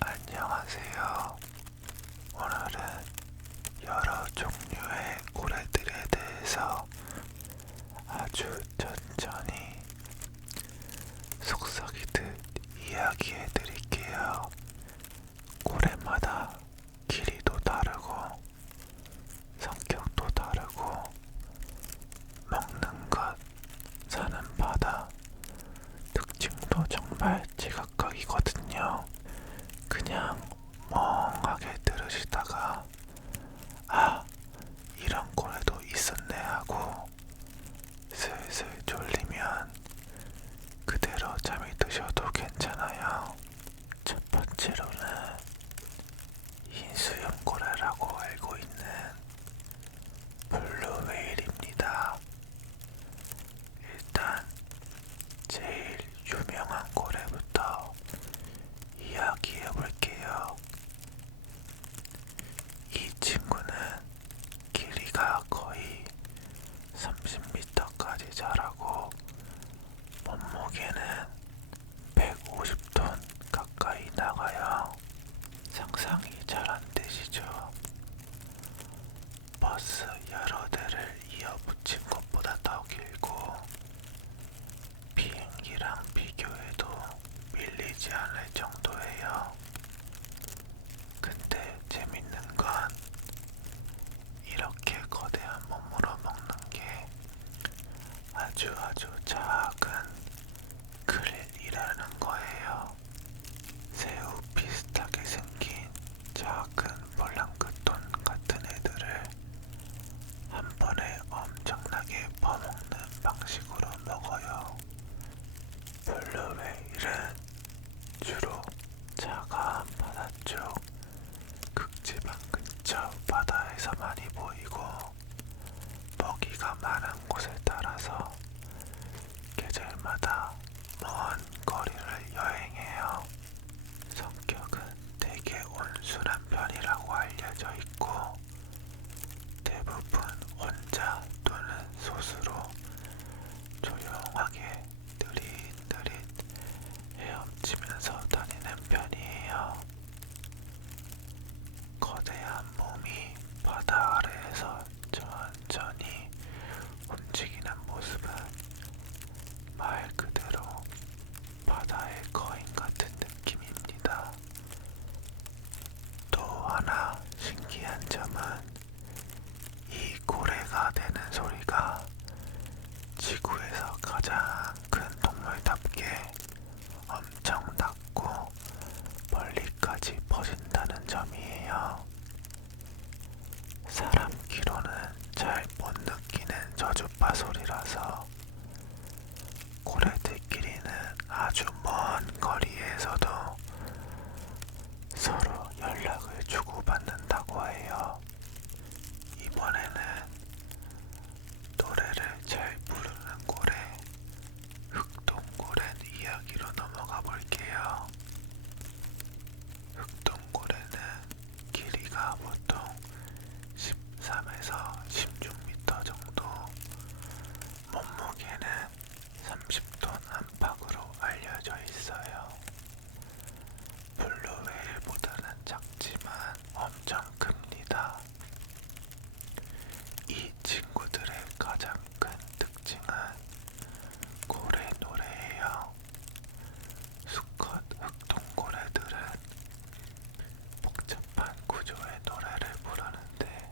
안녕하세요. 오늘은 여러 종류의 고래들에 대해서 아주 천천히 속삭이듯 이야기해 드릴게요. 고래마다 길이도 다르고 성격도 다르고 먹는 것, 사는 바다, 특징도 정말 제각각이거든요. 그냥 멍하게 들으시다가 아, 이런 고래도 있었네 하고 슬슬 졸리면 그대로 잠이 드셔도 괜찮아요. 첫 번째로는 흰수염고래라고 알고 있는 블루웨일입니다. 일단 제일 유명한 고래부터 이야기해 볼게요. 이 친구는 길이가 거의 30m까지 자라고 몸무게는 150톤 가까이 나가요. 상상이 잘 안 되시죠? 버스 여러 대를 이어 붙인 것보다 더 길고 비행기랑 비교해도 밀리지 않을 정도예요. 근데 재밌는 건 이렇게 거대한 몸으로 먹는 게 아주 작은 크릴이라는 거예요. 새우 비슷하게 생긴 작은 플랑크톤 같은 애들을 한 번에 엄청나게 퍼먹는 방식으로 먹어요. 블루웨일은 주로 차가운 바다 쪽 극지방 근처 바다에서 많이 보이고 먹이가 많은 곳에 따라서 계절마다 먼 거리를 여행해요. 성격은 되게 온순한 편이라고 알려져 있고 대부분 혼자 또는 소수로 조용하게 느릿느릿 헤엄치면서 다니는 편이에요. 거대한 몸이 바다 아래에서 천천히 움직이는 모습은 말 그대로 바다의 거인 같은 느낌입니다. 또 하나 신기한 점은 이 고래가 내는 소리가 지구에서 가장 큰 동물답게 엄청 낮고 멀리까지 퍼진다는 점이에요. 사람 귀로는 잘 못 느끼는 저주파 소리라서 고래들끼리는 아주 먼 거리에서도 서로 연락을 주고받는다고 해요. 이번에는 노래를 잘 부르는 고래, 흑동고래 이야기로 넘어가 볼게요. 흑동고래는 길이가 보통 13에서 16m 정도, 몸무게는 30톤 안팎으로 알려져 있어요. 블루웨일보다는 작지만 엄청 큽니다. 이 친구들의 가장 큰 특징은 고래 노래예요. 수컷 흑동고래들은 복잡한 구조의 노래를 부르는데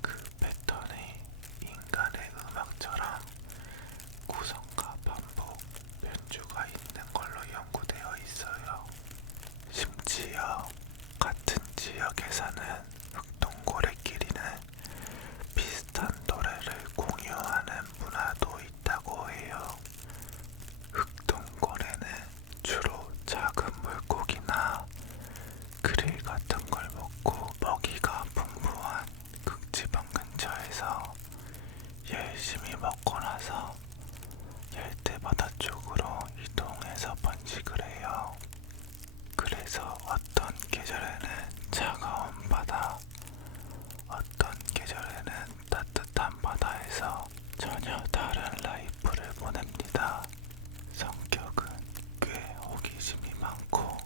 그 패턴이 인간의 음악처럼 구성과 반복, 변주가 있는 걸로 연구되어 있어요. 심지어 같은 지역에 사는 흑동고래끼리는 비슷한 노래를 공유하는 문화도 있다고 해요. 흑동고래는 주로 작은 물고기나 크릴 같은 걸 먹고 먹이가 풍부한 극지방 근처에서 열심히 먹고 나서 열대바다 쪽으로 이동해서 번식을 해요. 그래서 어떤 계절에는 차가운 바다, 어떤 계절에는 따뜻한 바다에서 전혀 다른 라이프를 보냅니다. 성격은 꽤 호기심이 많고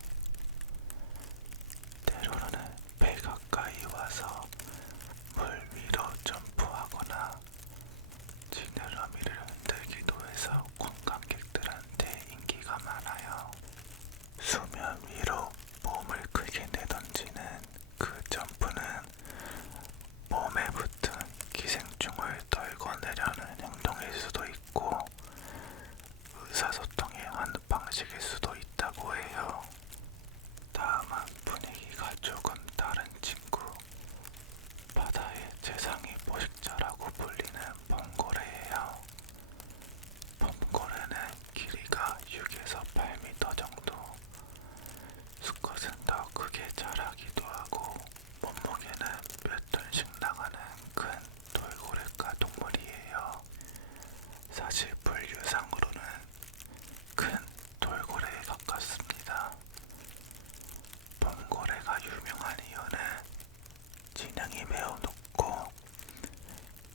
사냥이 매우 높고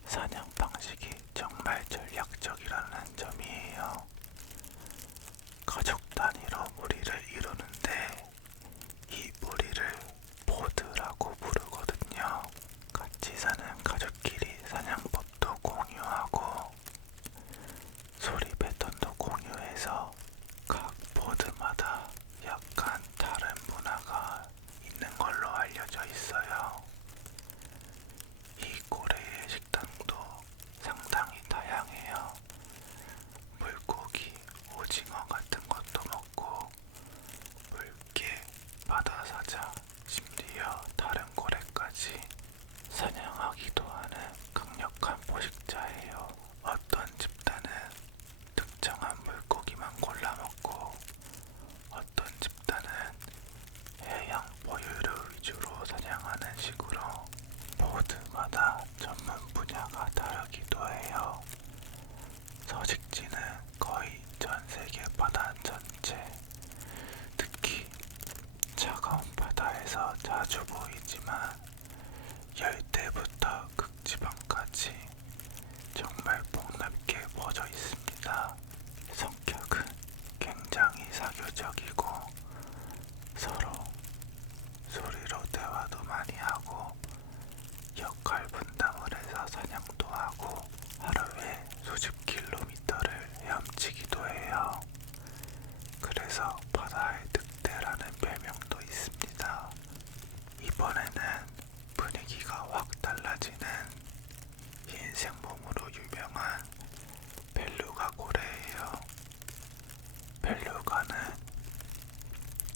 사냥 방식이 정말 전략적이라는 점이에요. 가족 단위로 무리를 이루는데 이 무리를 포드라고 부르거든요. 같이 사는 가족끼리 사냥법도 공유하고 소리 패턴도 공유해서 각 포드마다 약간 다른 문화가 있는 걸로 알려져 있어요. 이 고래의 식단도 상당히 다양해요. 물고기, 오징어 같은 것도 먹고 물개, 바다사자, 심지어 다른 고래까지 사냥하기도 하는 강력한 포식자예요. 어떤 집단은 특정한 물고기만 골라 먹고 어떤 집단은 해양 포유류 위주로 사냥하는 식으로 포드마다 전문 분야가 다르기도 해요. 서식지는 거의 전 세계 바다 전체, 특히 차가운 바다에서 자주 보이지만 열대부터 극지방까지 정말 폭넓게 퍼져 있습니다. 성격은 굉장히 사교적이고 서로 소리로 대화도 많이 하고 역할 분담을 해서 사냥도 하고 하루에 수십 킬로미터를 헤엄치기도 해요. 그래서 바다의 늑대라는 별명도 있습니다. 이번에는 분위기가 확 달라지는 흰색 몸으로 유명한 벨루가 고래예요. 벨루가는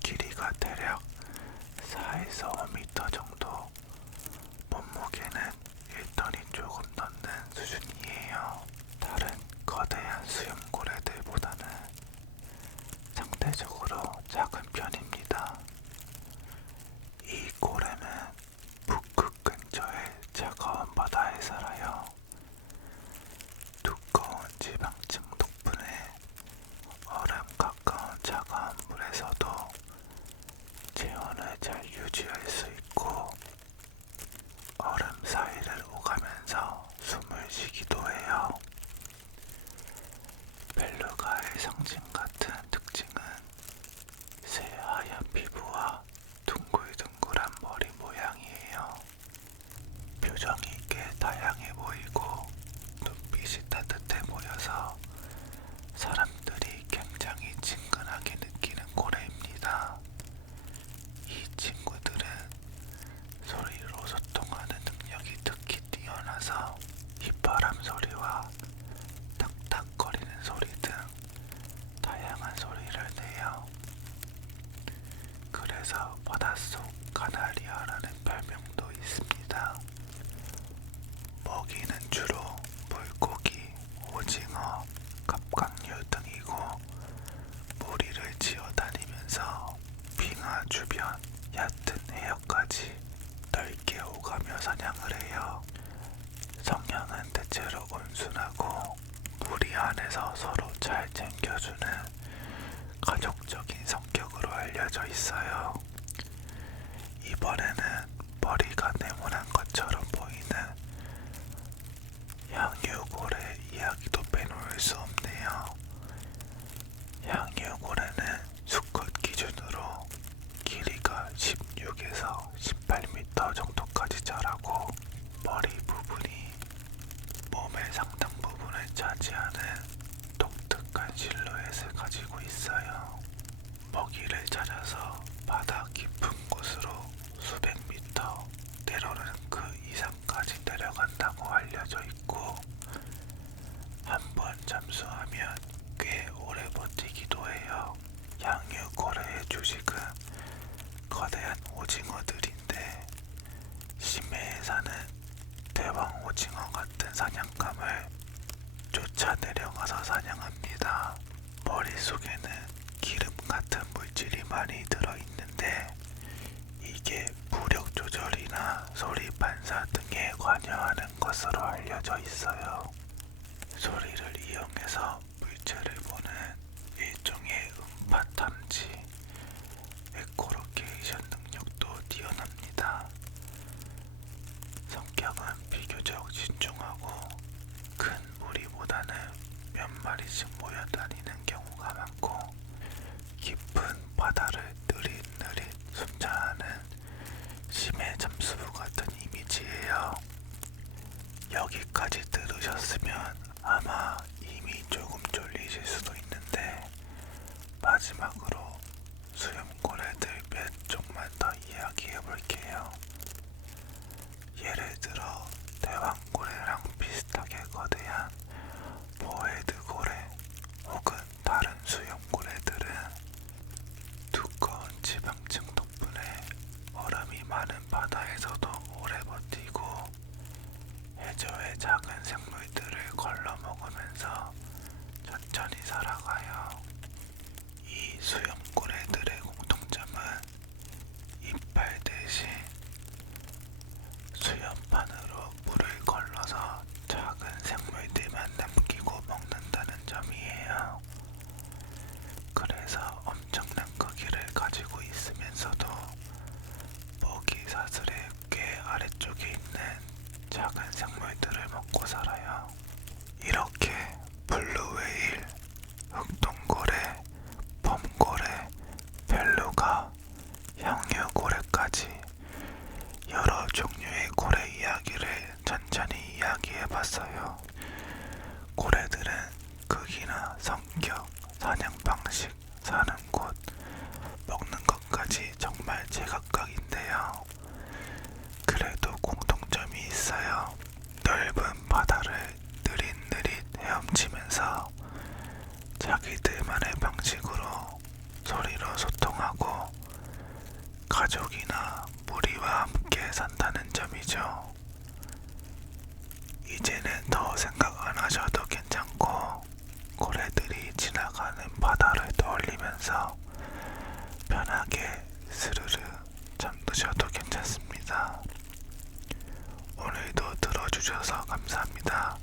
길이가 대략 4에서 5m 정도, 몸무게는 1톤이 조금 넘는 수준이에요. 다른 거대한 수염고래들보다는 상대적으로 작은 편입니다. 이 고래는 북극 근처의 차가운 바다에 살아요. 두꺼운 지방층 덕분에 얼음 가까운 차가운 물에서도 체온을 잘 유지할 수 있고 얼음 사이를 오가면서 숨을 쉬기도 해요. 벨루가의 상징 같은 특징은 새하얀 피부와 둥글둥글한 머리 모양이에요. 표정이 꽤 다양해 보이고 눈빛이 따뜻해 보여서 사람들이 굉장히 친근하게 느끼는 고래입니다. 이 친구들은 소리로 소통하는 능력이 특히 뛰어나서 휘파람 소리와 탁탁거리는 소리 등 다양한 소리를 내요. 그래서 바닷속 카나리아라는 별명도 있습니다. 먹이는 주로 물고기, 오징어, 갑각류 등이고 무리를 지어다니면서 빙하 주변 얕은 해역까지 넓게 오가며 사냥을 해요. 성향은 대체로 온순하고 무리 안에서 서로 잘 챙겨주는 가족적인 성격으로 알려져 있어요. 이번에는 머리가 네모난 것처럼 보이는 향유고래 이야기도 빼놓을 수 없네요. 향유고래는 수컷 기준으로 길이가 16에서 18m 정도까지 자라고 머리 부분이 몸의 상당 부분을 차지하는 독특한 실루엣을 가지고 있어요. 먹이를 찾아서 바다 깊은 곳으로 수백 미터, 때로는 그 이상까지 내려간다고 알려져 있고 한번 잠수하면 꽤 오래 버티기도 해요. 향유고래의 주식은 거대한 오징어들인데 심해에 사는 대왕 오징어 같은 사냥감을 쫓아 내려가서 사냥합니다. 머릿속에는 기름 같은 물질이 많이 들어있는데 이게 부력 조절이나 소리 반사 등에 관여하는 것으로 알려져 있어요. 소리를 이용해서 물체를 보는 일종의 음파 탐지, 에코로케이션 능력도 뛰어납니다. 볼게요. 예를 들어 대왕고래랑 비슷하게 거대한 보헤드고래 혹은 다른 수염고래들은 두꺼운 지방층 덕분에 얼음이 많은 바다에서도 오래 버티고 해저의 작은 생물들을 걸러먹으면서 천천히 살아가요. 이 수염고래들의 공통점은 이빨 대신 수염판으로 물을 걸러서 작은 생물들만 남기고 먹는다는 점이에요. 그래서 엄청난 크기를 가지고 있으면서도 먹이 사슬의 꽤 아래쪽에 있는 작은 생물들을 먹고 살아요. 이렇게 블루웨일, 흑동고래, 범고래, 벨루가, 향유고래까지 여러 종류의 고래 이야기를 천천히 이야기해봤어요. 고래들은 크기나 성격, 사냥 방식, 사는 곳, 먹는 것까지 정말 제각각인데요. 그래도 공통점이 있어요. 넓은 바다를 느릿느릿 헤엄치면서 자기들만의 방식으로 소리로 소통하고 가족이나 무리와 함께 산다는 점이죠. 이제는 더 생각 안 하셔도 괜찮고 고래들이 지나가는 바다를 떠올리면서 편하게 스르르 잠드셔도 괜찮습니다. 오늘도 들어주셔서 감사합니다.